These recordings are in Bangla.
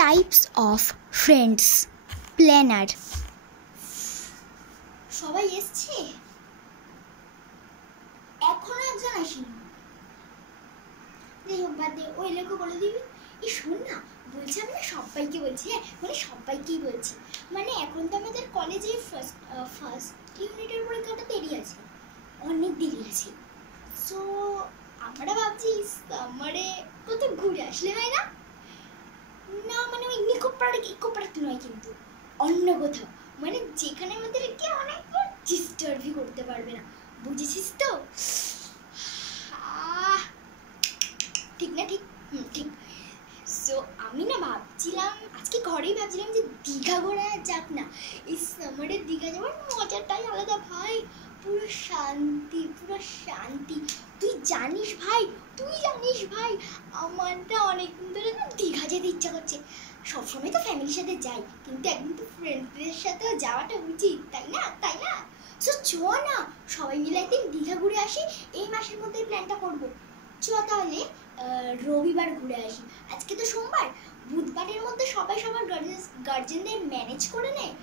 Types of friends planner. সবাই এসছে, এখনো একজন আসেনি। ওই লেখো বলে দিবি। এই শোন না, বলছি আমি না সবাইকে বলছি, হ্যাঁ মানে সবাইকেই বলছি। মানে এখন তো আমাদের কলেজে ফার্স্ট ইউনিটের পরীক্ষাটা দেরি আছে, অনেক দেরি আছে। সো আমরা ভাবছি সামারে কোথাও ঘুরে আসলে হয় না? না মানে ওই ইকো পার্ক নয়, কিন্তু অন্য কোথাও, মানে যেখানে আমাদেরকে অনেকবার ডিস্টার্বই করতে পারবে না, বুঝেছিস তো? ঠিক না? ঠিক ঠিক। সো আমি না ভাবছিলাম, আজকে ঘরেই ভাবছিলাম যে দীঘা ঘোরা যাক না। এই সামারে দীঘা যাওয়ার মজাটাই আলাদা ভাই, পুরো শান্তি, পুরো শান্তি। তুই জানিস ভাই, আমার না অনেকদিন ধরে না দীঘা যেতে ইচ্ছা করছে। সবসময় তো ফ্যামিলির সাথে যাই, কিন্তু একদিন তো ফ্রেন্ডসদের সাথেও যাওয়াটা উচিত, তাই না? সো চ না, সবাই মিলে একদিন দীঘা ঘুরে আসি। এই মাসের মধ্যেই প্ল্যানটা করবো। চ তাহলে রবিবার ঘুরে আসি। আজকে তো সোমবার, বুধবারের মধ্যে সবাই সবার গার্জেনদের ম্যানেজ করে নেয়,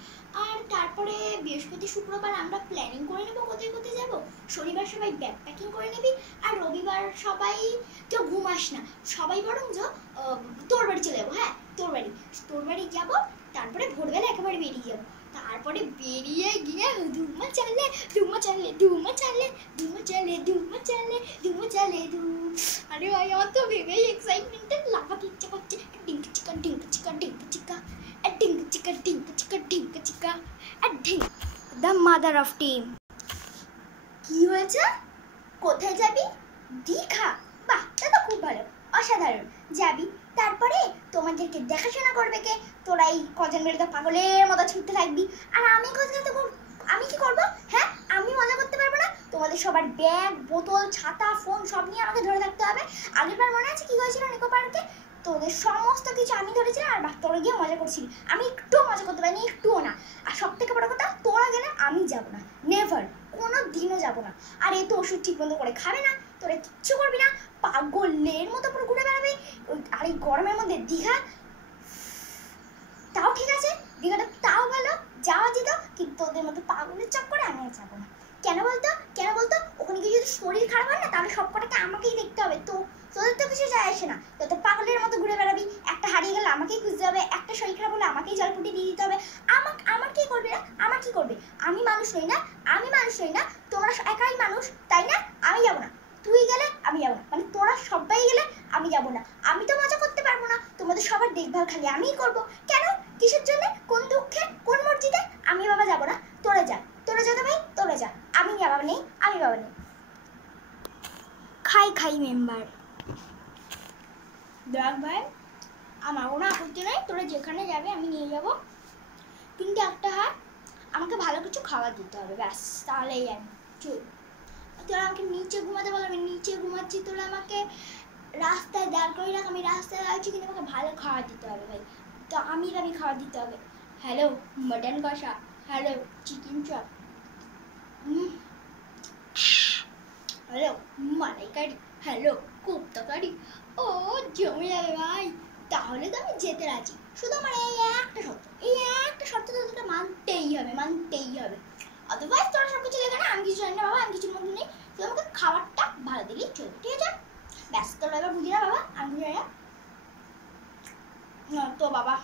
আর তারপরে বৃহস্পতি শুক্রবার আমরা প্ল্যানিং করে নেবো কোথায় কোথায় যাবো। শনিবার সবাই ব্যাগ প্যাকিং করে নিবি, আর রবিবার সবাই কেউ ঘুমাস না, সবাই বরং তোর বাড়ি চলে যাবো। হ্যাঁ, তোর বাড়ি যাবো, তারপরে ভোরবেলা একেবারে বেরিয়ে যাবো। তারপরে বেরিয়ে গিয়ে ধুমা চালে আরে ভাই, আমার তো ভেবেই এক্সাইটমেন্টে লাফাতে ইচ্ছা করছে। ডিঙ্ক চিকা দ্য মাদার অফ টিম। কি হয়েছে? কোথায় যাবি? দীঘা? বাহ, তা তো খুব ভালো, অসাধারণ। যাবি, তারপরে তোমাদেরকে দেখাশোনা করবে কে? তোরা এই কজন মিলে তো পাগলের মতো ছুটতে থাকবি, আর আমি কি করবো? হ্যাঁ, আমি মজা করতে পারবো না? তোমাদের সবার ব্যাগ, বোতল, ছাতা, ফোন সব নিয়ে আমাকে ধরে থাকতে হবে। আগেরবার মনে আছে কি হয়েছিল নিকো পার্কে? তোদের সমস্ত কিছু আমি ধরেছিলাম, আর তোরা গিয়ে মজা করছিলি। আমি একটুও মজা করতে পারিনি, একটুও না। আর সব থেকে বড় কথা, তোরা গেলে আমি যাবো না, নেভার, কোনো দিনও যাবো না। আর এই তো ওষুধ ঠিক মতো করে খাবে না, তোরা কিচ্ছু করবি না, পাগলের মতো পুরো ঘুরে বেড়াবে। আর এই গরমের মধ্যে দীঘা, তাও ঠিক আছে, দীঘাটা তাও ভালো, যাওয়া যেত, কিন্তু তোদের মতো পাগলের চক্করে আমি যাবো না। কেন বলতো? ওখানে গিয়ে যদি শরীর খারাপ হয় না, তাহলে সব কটাকে আমাকেই দেখতে হবে। তো তোদের তো কিছু যায় আসে না, তোদের পাগলের মতো ঘুরে বেড়াবি। একটা হারিয়ে গেলে আমাকেই খুঁজতে হবে, একটা শরীর খারাপ হলে আমাকেই জলপুটি দিয়ে দিতে হবে। আমার কি করবে না? আমার কি করবে? আমি মানুষ নই না? তোমরা একাই মানুষ, তাই না? আমি যাবো না। তুই গেলে আমি যাবো না, মানে তোরা সবাই গেলে আমি যাবো না। আমি তো মজা করতে পারবো না, তোমাদের সবার দেখভাল খালি আমিই করবো। কেন? কিসের জন্য? কোন দুঃখে? কোন মর্জিতে? আমি বাবা যাবো না, তোরা যা তো ভাই, তোরা যা। আমি বাবা নেই। খাই মেম্বার। দেখ ভাই, আমার কোনো আপত্তি নাই, তোরা যেখানে যাবে আমি নিয়ে যাবো, কিন্তু একটা হয়, আমাকে ভালো কিছু খাবার দিতে হবে, ব্যাস, তাহলেই আমি চল। তোরা আমাকে নিচে ঘুমাতে বলো, আমি নিচে ঘুমাচ্ছি, তোরা আমাকে রাস্তায় দাঁড় করে রাখ, আমি রাস্তায় দাঁড়াচ্ছি, কিন্তু আমাকে ভালো খাবার দিতে হবে ভাই, তো আমি খাবার দিতে হবে। হ্যালো মটন কষা, হ্যালো চিকেন চপ, হ্যালো মালাইকারি, হ্যালো কোপ্তা কারি। ও জমে যাবে ভাই, তাহলে তো আমি যেতে রাজি। শুধু আমার এই একটা শর্ত তোদেরকে মানতেই হবে। অথবা তোরা সব কিছু লেগে না, আমি কিছু জানি না বাবা, আমি কিছুর মধ্যে নেই, তুই আমাকে খাবারটা ভালো দিলেই চলবে, ঠিক আছে? ব্যাস, তোরা এবার বুঝি না বাবা, আমি বুঝি না তো বাবা।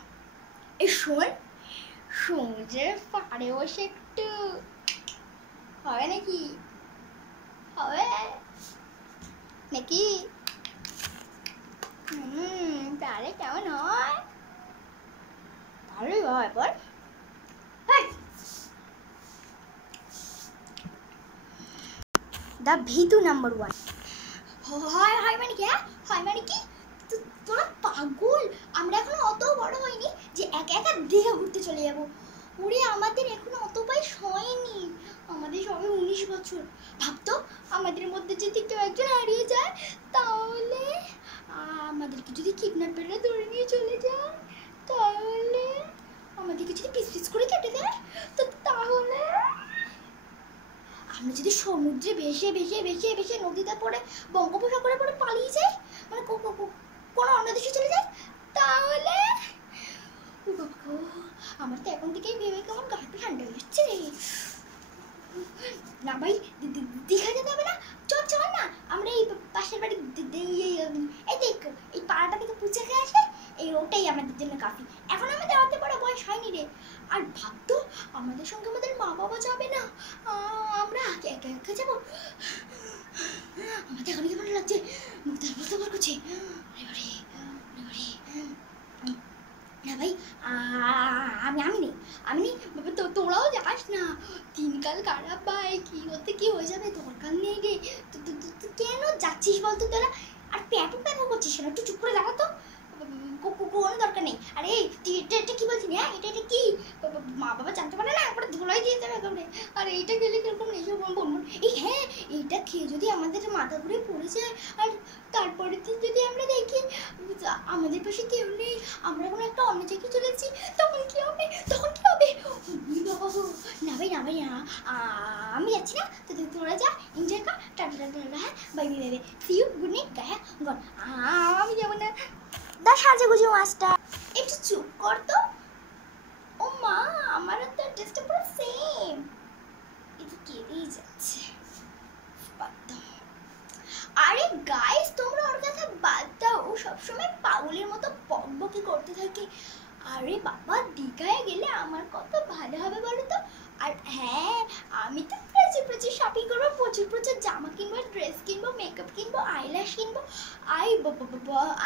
এই শোন, সমুদ্রের পাড়ে বসে একটু হবে নাকি? তাহলে কেমন হয়? ভালোই হয় বল। দ্য ভীতু নাম্বার 1। হয় মানে কি? তোরা পাগল? আমরা এখনো অত বড় হয়নি যে একা দীঘা ঘুরতে চলে যাবো। ওরে, আমাদের এখনো অত বয়স হয়নি, আমাদের সবে 19 বছর। ভাবতো, আমাদের মধ্যে যদি কেউ একজন হারিয়ে যায়, তাহলে আমাদেরকে যদি কিডন্যাপাররা ধরে নিয়ে চলে যায়, তাহলে আমাদেরকে যদি পিস করে কেটে দেয়, তো তাহলে আমরা যদি সমুদ্রে ভেসে নদীতে পড়ে, বঙ্গোপসাগরে পড়ে পালিয়ে যাই, মানে কোনো অন্য দেশে চলে যাই, তাহলে আমার তো এখন থেকেই ভেবে কেমন গাটা ঠান্ডা হয়ে যাচ্ছে রে। না ভাই, দীঘা যেতে হবে না, চল চল না আমরা এই পাশের বাড়ি এই দেখ এই পাড়াটা থেকে পুচে খেয়ে আসে, এই ওটাই আমাদের জন্য কাফি। এখন আমাদের অত বড় বয়স হয়নি রে। আর ভাবতো আমাদের সঙ্গে আমাদের মা বাবা যাবে না, আমরা একা একা একা যাবো। আমাদের এখন কেমন লাগছে, মুখ তারপর করছে। না ভাই, আমি নেই, আমি নেই বাবা, তোরাও যাস না, দিনকাল খারাপ ভাই, কি হতে কি হয়ে যাবে, দরকার নেই রে। তুই কেন যাচ্ছিস বলতো তোরা? আর প্যাপু প্যাপু করছিস কেন? একটু চুপ করে দেখা তো, কোনো দরকার নেই। আরে তুই এটা কি বলছিস? হ্যাঁ এটা কি মা বাবা জানতে পারে না, একবার ধুলাই দিয়ে দেবে একেবারে। আর এইটা গেলে কিরকম নেই বলবো। এই হ্যাঁ, এইটা খেয়ে যদি আমাদের মাথা ঘুরে পড়ে যায়, আর তারপরে দিন যদি আমরা দেখি আমাদের পাশে কেউ নেই, আমরা কোনো একটা অন্য জায়গায় চলে যাচ্ছি, তখন কি হবে? তখন কি হবে? না ভাই না ভাই, না আমি যাচ্ছি না, তোরা যা, এনজয় কর, টাটা টাটা। হ্যাঁ bye bye bye, see you, good night. হ্যাঁ গড, আমি যাবো না। দা সাজুগুজু মাস্টার। একটু চুপ কর তো। ও মা, আমার তো ড্রেসটা পুরো সেম। এটা কেটেই যাচ্ছে। আরে গাইস, তোমরা ওর কথা বাদ দাও, ও সবসময় পাগলের মতো বকবকি করতে থাকে। আরে বাবা, দীঘায় গেলে আমার কত ভালো হবে বলো তো। আর হ্যাঁ, আমি তো প্রচুর প্রচুর শপিং করবো, প্রচুর প্রচুর জামা কিনবো, ড্রেস কিনবো, মেকআপ কিনবো, আইল্যাশ কিনবো,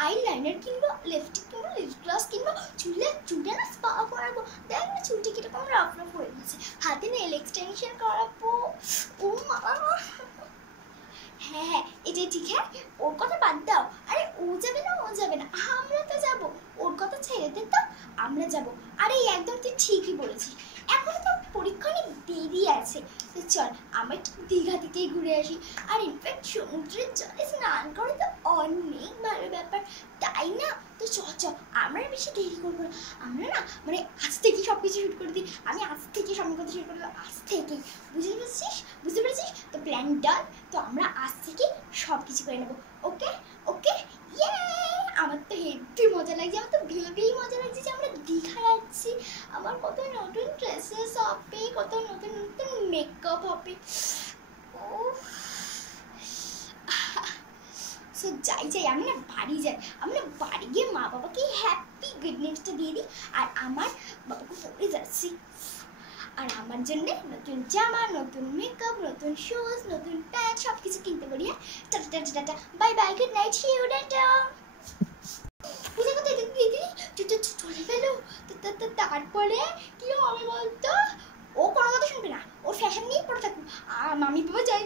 আই লাইনার কিনবো, লিপস্টিক কিনবো, লিপ গ্লস কিনবো, চুলে না স্পা করাবো। দেখ না চুলটি কিরকম রাফ রাফ হয়ে গেছে, হাতে নেল এক্সটেনশন করাবো। ও মা, হ্যাঁ হ্যাঁ এটাই ঠিক। হ্যাঁ, ওর কথা বাদ দাও। আরে ও যাবে না, ও যাবে না, আমরা তো যাবো। ওর কথা ছেড়ে দে তো, আমরা যাবো। আরে একদম তুই ঠিকই বলেছিস, এখন তো পরীক্ষা অনেক দেরি আছে। তো চল আমরা একটু দীঘা থেকেই ঘুরে আসি। আর ইনফ্যাক্ট সমুদ্রের জলে স্নান করে তো অনেক ভালো ব্যাপার, তাই না? তো চল আমরা বেশি দেরি করবো না, আমরা না মানে আজ থেকেই সব কিছু শুট করে দিই। আমি আজ থেকে সব কথা শুট করে দেবো, আজ থেকেই। বুঝতে পেরেছিস তো? প্ল্যান ডান। তো আমরা আজ থেকে সব কিছু করে নেবো। ওকে ওকে, ইয়ে, আমার তো হেভি মজা লাগছে, আমার তো ভেবেই মজা লাগছে যে আমরা দীঘা যাচ্ছি। আমার কত নতুন ড্রেসেস হবে, কত নতুন নতুন মেকআপ হবে। ও সো যাই, আমি না বাড়ি যাই। আমি না বাড়ি গিয়ে মা বাবাকে হ্যাপি গুড নিউজটা দিয়ে দিই। আর আমার বাবাকে পড়ে যাচ্ছি, আর আমার জন্য নতুন জামা, নতুন মেকআপ, নতুন শুজ, নতুন প্যান্ট সব কিছু কিনতে পারি। হ্যাঁ, tata tata tata, bye bye, good night, see you, tata. বুঝে কোথায় দিদি চলে গেল। তারপরে কি হবে বলতো? ও কোনো কথা শুনবে না, ওর ফ্যাশন নিয়েই পড়ে থাকুক, আর মামি বাবা যাই।